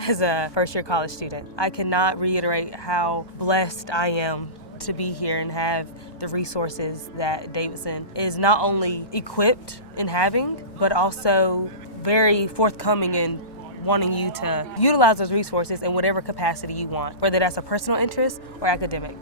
as a first-year college student. I cannot reiterate how blessed I am to be here and have the resources that Davidson is not only equipped in having, but also very forthcoming in wanting you to utilize those resources in whatever capacity you want, whether that's a personal interest or academic.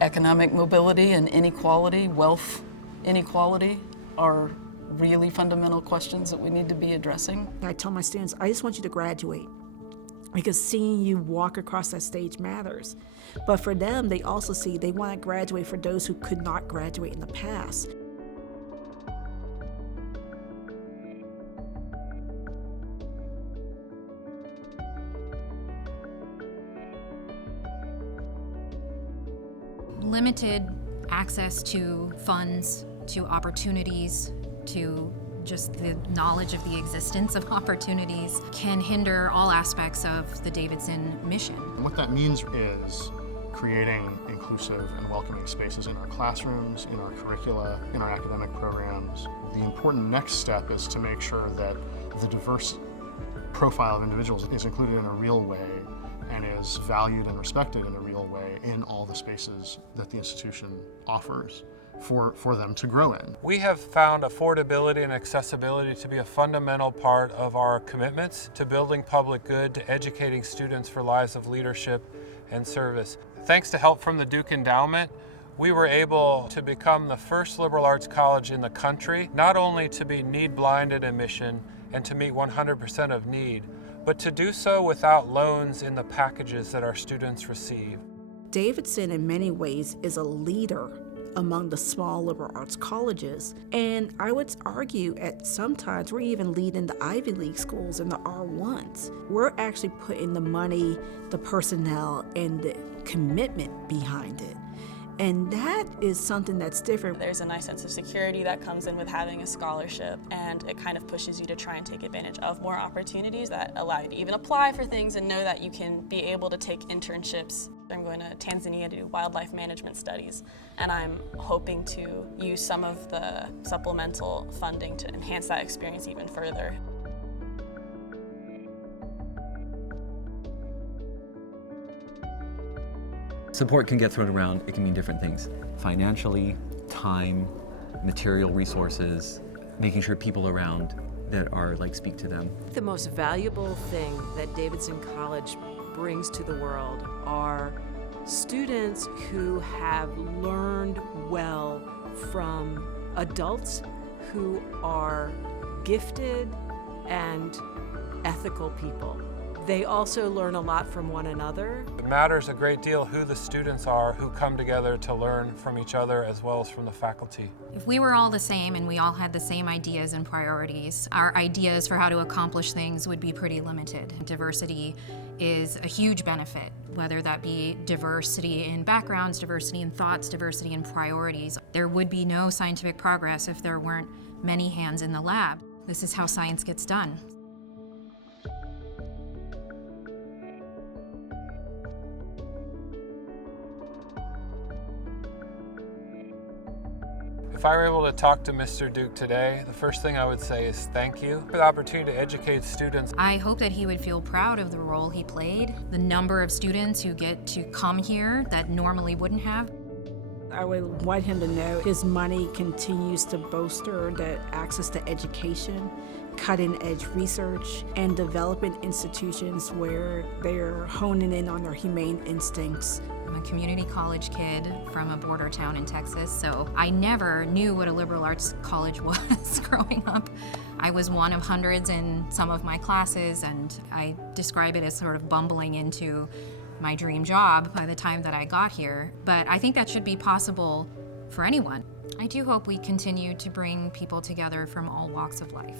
Economic mobility and inequality, wealth inequality, are really fundamental questions that we need to be addressing. I tell my students, I just want you to graduate, because seeing you walk across that stage matters. But for them, they also see they want to graduate for those who could not graduate in the past. Limited access to funds, to opportunities, to just the knowledge of the existence of opportunities can hinder all aspects of the Davidson mission. And what that means is creating inclusive and welcoming spaces in our classrooms, in our curricula, in our academic programs. The important next step is to make sure that the diverse profile of individuals is included in a real way and is valued and respected in a real way in all the spaces that the institution offers for them to grow in. We have found affordability and accessibility to be a fundamental part of our commitments to building public good, to educating students for lives of leadership and service. Thanks to help from the Duke Endowment, we were able to become the first liberal arts college in the country, not only to be need-blind in admission and to meet 100% of need, but to do so without loans in the packages that our students receive. Davidson, in many ways, is a leader among the small liberal arts colleges. And I would argue at sometimes we're even leading the Ivy League schools and the R1s. We're actually putting the money, the personnel, and the commitment behind it. And that is something that's different. There's a nice sense of security that comes in with having a scholarship, and it kind of pushes you to try and take advantage of more opportunities that allow you to even apply for things and know that you can be able to take internships. I'm going to Tanzania to do wildlife management studies, and I'm hoping to use some of the supplemental funding to enhance that experience even further. Support can get thrown around. It can mean different things. Financially, time, material resources, making sure people around that are speak to them. The most valuable thing that Davidson College brings to the world are students who have learned well from adults who are gifted and ethical people. They also learn a lot from one another. It matters a great deal who the students are who come together to learn from each other as well as from the faculty. If we were all the same and we all had the same ideas and priorities, our ideas for how to accomplish things would be pretty limited. Diversity is a huge benefit, whether that be diversity in backgrounds, diversity in thoughts, diversity in priorities. There would be no scientific progress if there weren't many hands in the lab. This is how science gets done. If I were able to talk to Mr. Duke today, the first thing I would say is thank you for the opportunity to educate students. I hope that he would feel proud of the role he played, the number of students who get to come here that normally wouldn't have. I would want him to know his money continues to bolster the access to education, cutting-edge research, and developing institutions where they're honing in on their humane instincts. I'm a community college kid from a border town in Texas, so I never knew what a liberal arts college was growing up. I was one of hundreds in some of my classes, and I describe it as sort of bumbling into my dream job by the time that I got here. But I think that should be possible for anyone. I do hope we continue to bring people together from all walks of life.